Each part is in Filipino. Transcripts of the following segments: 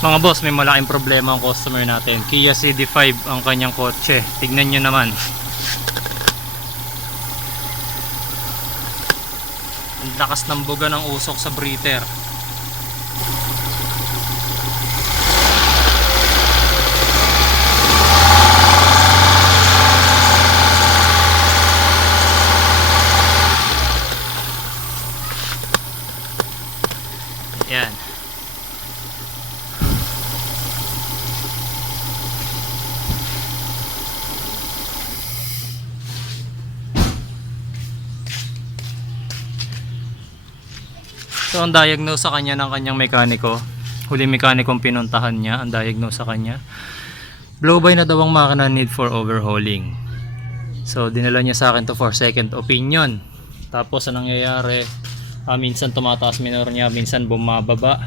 Mga boss, may malaking problema ang customer natin. Kia CD5 ang kanyang kotse. Tignan nyo naman. Ang lakas ng buga ng usok sa breather. Yan. So ang diagnose sa kanya ng kanyang mekaniko, huling mekanikong pinuntahan niya, ang diagnose sa kanya, Blowby na daw ang makina, need for overhauling. So dinala niya sa akin to for second opinion. Tapos anong nangyayari, minsan tumataas minor niya, minsan bumababa.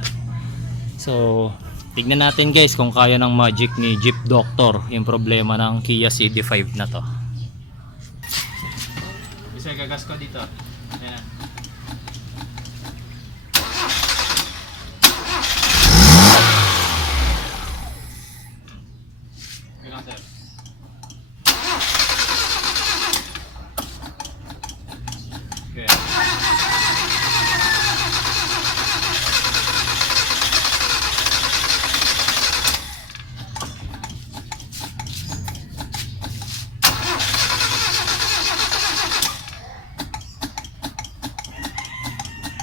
So tignan natin guys kung kaya ng magic ni Jeep Doctor yung problema ng Kia CD5 na to. Bisa gagas ko dito. Ayan. Okay.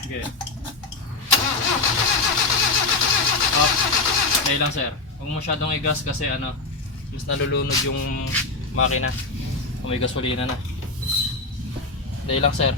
Okay. Dahil lang sir, huwag masyadong igas kasi ano, mas nalulunod yung makina kung may gasolina na. Dahil lang sir.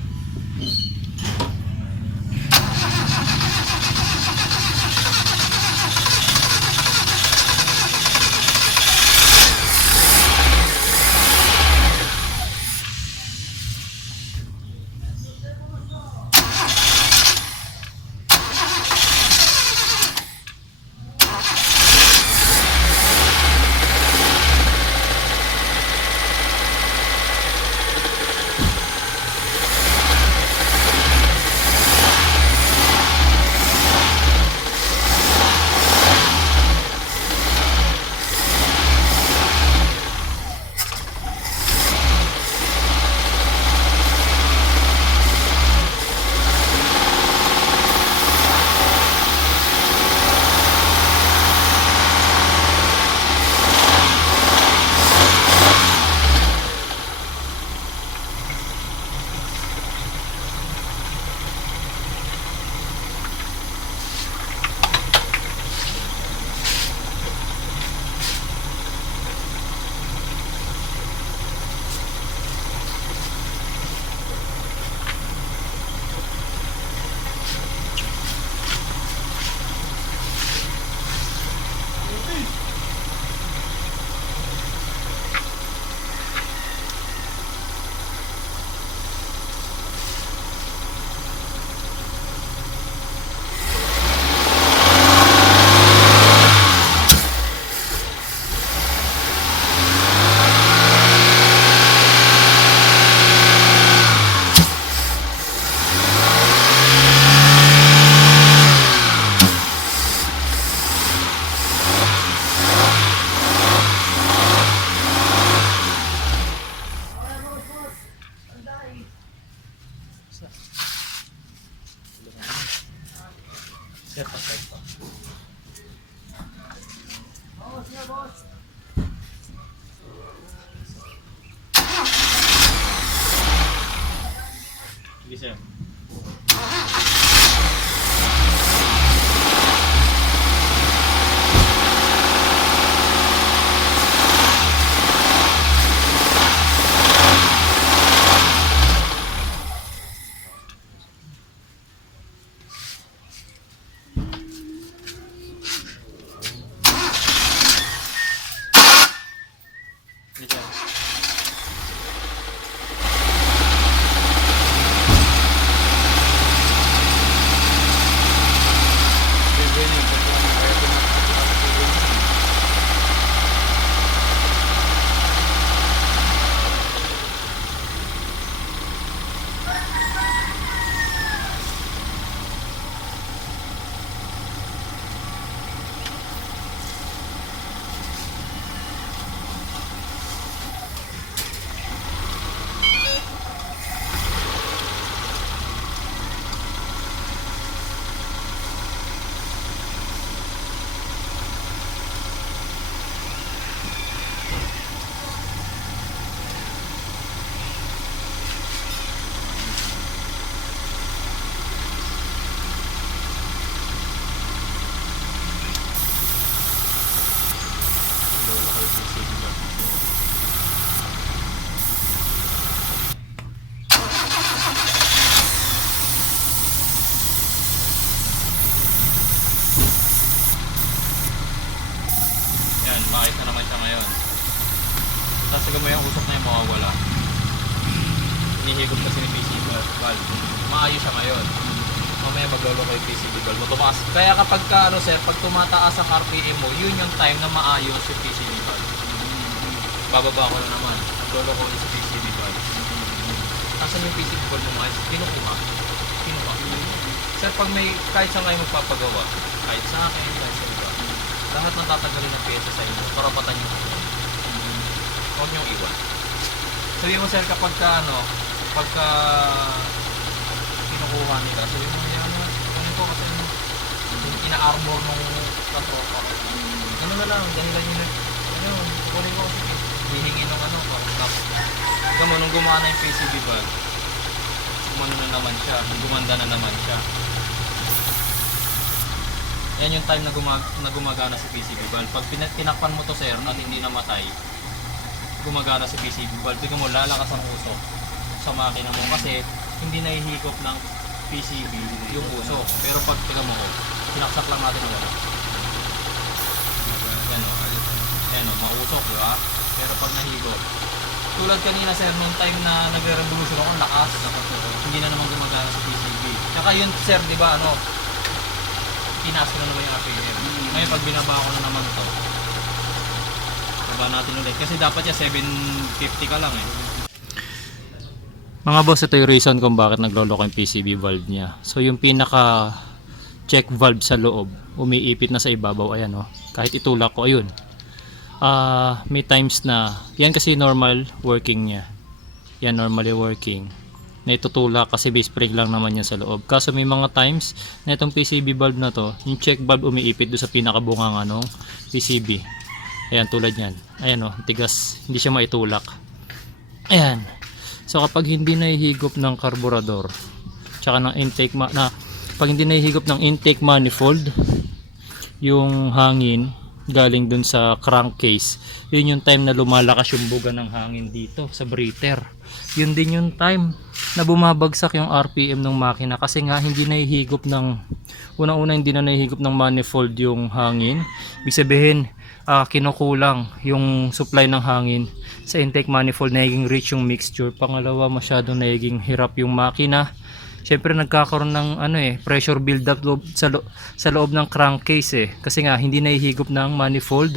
maayos na naman siya ngayon. Tapos mo yung usok na yung mawawala. Hinihigop kasi ni PCB valve. Maayos siya ngayon. Mamaya maglolo ko yung PCB valve mo. Tumaas. Kaya kapag ka, ano sir, pag tumataas ang RPM mo, yun yung time na maayos yung PCB valve. Bababa ko na naman. Maglolo ko yung PCB valve. Asan yung PCB valve mo maayos? Kinukuha. Sir, pag may, kahit saan kayo magpapagawa, kahit sa akin, kahit sa iba, lahat ng tatagalin ng pyesa sa inyo, karapatan nyo ako. Huwag nyo iwan. Sabi mo sir, kapag ka, pagka kinukuha nila, sabi mo yan, kunin ko kasi yung ina-armor nung katropa ko. Ano na lang, dahilan nyo na, kunin ko kasi hihingi nung nung gumana yung PCB valve, gumano na naman siya, gumanda na naman siya. Yan yung time na gumagana si PCB valve. Pag tinakpan mo to sir at hindi namatay, gumagana si PCB valve. Tingnan mo, lalakas ang usok sa makina mo kasi hindi nahihigop ng PCB yung usok. Pero pag tingnan mo, sinaksak lang natin wala. Yan o, mausok, di ba? Pero pag nahigop, tulad kanina sir, nung time na nagre-revolution ako, lakas, hindi na naman gumagana sa PCB. Tsaka yun sir, di ba, tinaas ko na naman yung RPM. Ngayon pag binaba ko na naman ito, baba natin ulit. Kasi dapat yan 750 ka lang eh. Mga boss, ito yung reason kung bakit naglolo ko yung PCB valve niya. So yung pinaka check valve sa loob, umiipit na sa ibabaw. Ayan o, kahit itulak ko, ayun. May times na, yan kasi normal working niya. Yan normally working. Na itutulak kasi base spring lang naman yan sa loob. Kaso may mga times na itong PCB valve na to, yung check valve umiipit doon sa pinakabungang PCB. Ayan, tulad yan. Ayan o, tigas. Hindi siya maitulak. Ayan. So kapag hindi nahihigop ng karburador, tsaka ng intake pag hindi nahihigop ng intake manifold, yung hangin galing dun sa crankcase, yun yung time na lumalakas yung buga ng hangin dito sa breather. Yun din yung time na bumabagsak yung RPM ng makina kasi nga hindi nahihigop ng unang-una, hindi na nahihigop ng manifold yung hangin. Ibig sabihin kinukulang yung supply ng hangin sa intake manifold, nagiging rich yung mixture. Pangalawa, masyadong nagiging hirap yung makina. Syempre nagkakaroon ng pressure build up sa loob ng crankcase kasi nga hindi nahihigop ng manifold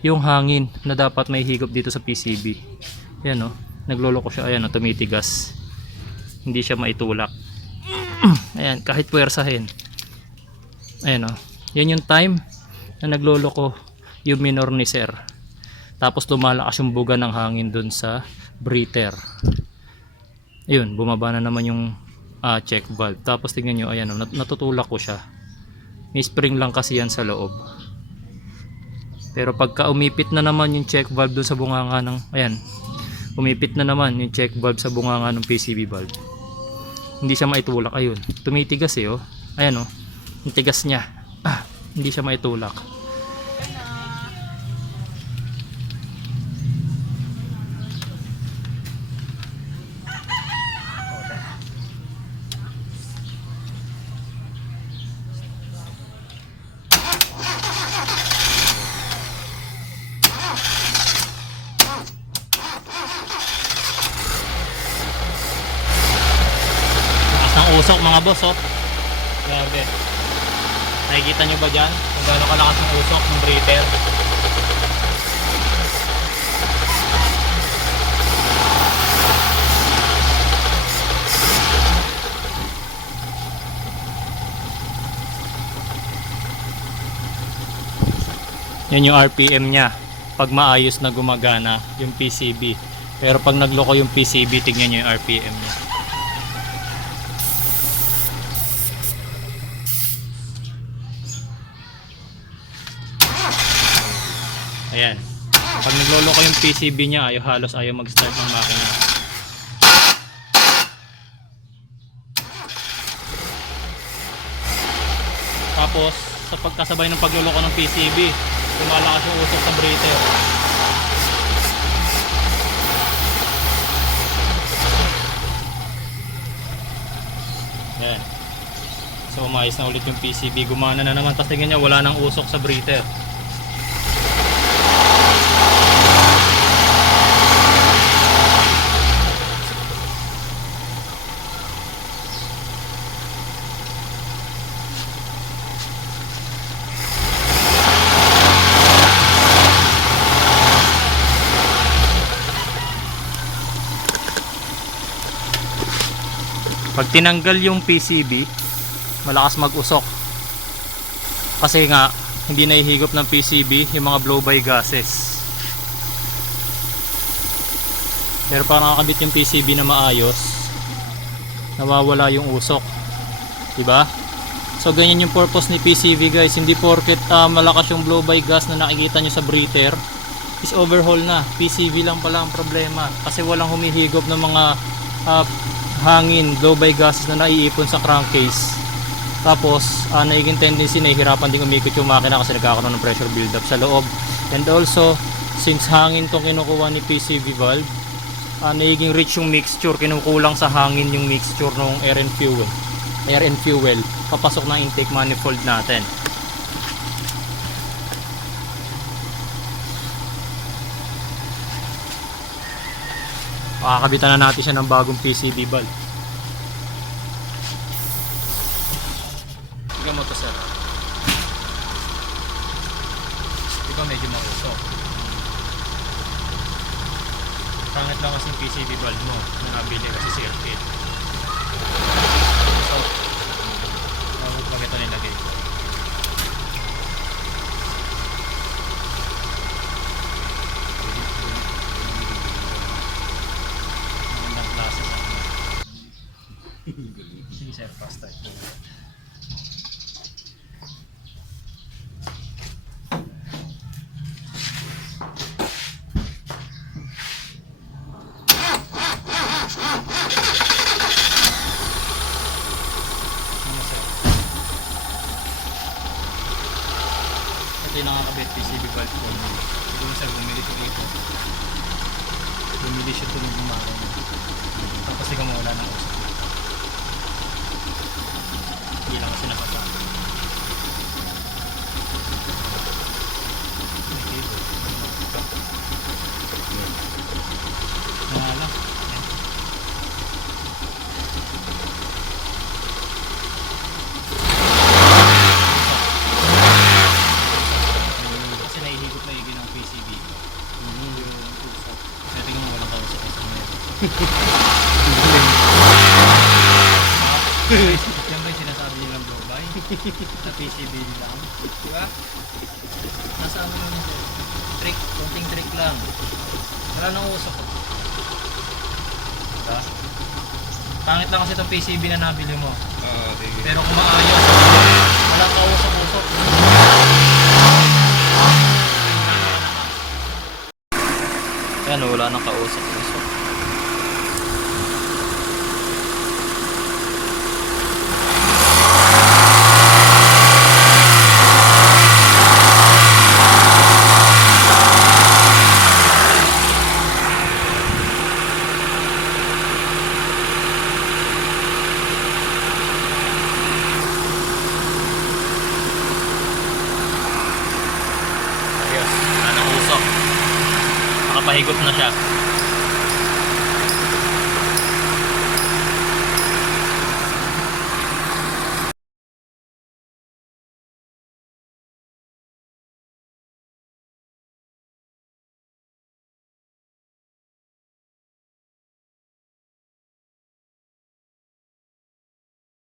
yung hangin na dapat may higop dito sa PCB. Yan o, naglolo ko siya. Ayan o, tumitigas, hindi siya maitulak. Ayan, kahit puwersahin. Ayan o, yan yung time na naglolo ko yung minor ni sir. Tapos lumalakas yung buga ng hangin dun sa breather. Ayun, bumaba na naman yung check valve. Tapos tingnan nyo, ayan, natutulak ko siya. May spring lang kasi yan sa loob. Pero pagka umipit na naman yung check valve dun sa bunganga ng, ayan, umipit na naman yung check valve sa bunganga ng PCB valve, hindi siya maitulak. Ayun, tumitigas eh oh. Ayan oh, yung tigas niya, hindi siya maitulak. Usok mga boss oh. Grabe. Nakikita nyo ba dyan kung gaano kalakas ang usok ng breather? Yan yung RPM nya pag maayos na gumagana yung PCB. Pero pag nagloko yung PCB, tingnan nyo yung RPM nya. Ayan. Pag naglolo ko yung PCB niya, halos ayaw mag-start ng makina. Tapos, sa pagkasabay ng paglolo ko ng PCB, lumalakas yung usok sa breather. Ayan. So, umayos na ulit yung PCB. Gumana na naman. Tapos tingnan nyo, wala nang usok sa breather. Pag tinanggal yung PCB, malakas mag-usok. Kasi nga, hindi nahihigop ng PCB yung mga blowby gases. Pero pag nakakabit yung PCB na maayos, nawawala yung usok. Diba? So ganyan yung purpose ni PCB guys. Hindi porket malakas yung blowby gas na nakikita nyo sa breather is overhaul na. PCB lang pala ang problema. Kasi walang humihigop ng mga hangin, blowby gases na naiipon sa crankcase. Tapos nagiging tendency na hihirapan din umikot yung makina kasi nagkakaroon ng pressure build up sa loob. And also, since hangin tong kinukuha ni PCB valve, nagiging rich yung mixture, kinukulang sa hangin yung mixture ng air and fuel papasok ng intake manifold natin. Pakakabitan na natin siya ng bagong PCB valve. Tignan mo to sir, diba medyo mausok? Pangit lang kasi yung PCB valve mo na nabili kasi circuit. So, pag ito nilagay ko, magandang klase sa akin. Sige sir, fast start po. Ito yung nakakabit PCB valve ko. Siguro sir, bumili ito ito. Bumili siya ito ng bumaran. Tapos ikaw mawala ng usap. Hindi lang kasi nakasama. May cable. Nahala. Yan ba yung sinasabi nilang Blowby? Sa PCB lang, diba? Nasa ano mo niya sir? Trick, konting trick lang. Wala nang usok. Diba? Pangit lang kasi itong PCB na nabili mo. Pero kung maayos, walang kausok-usok. Yan, wala nang kausok-usok. Nakapahigop na siya.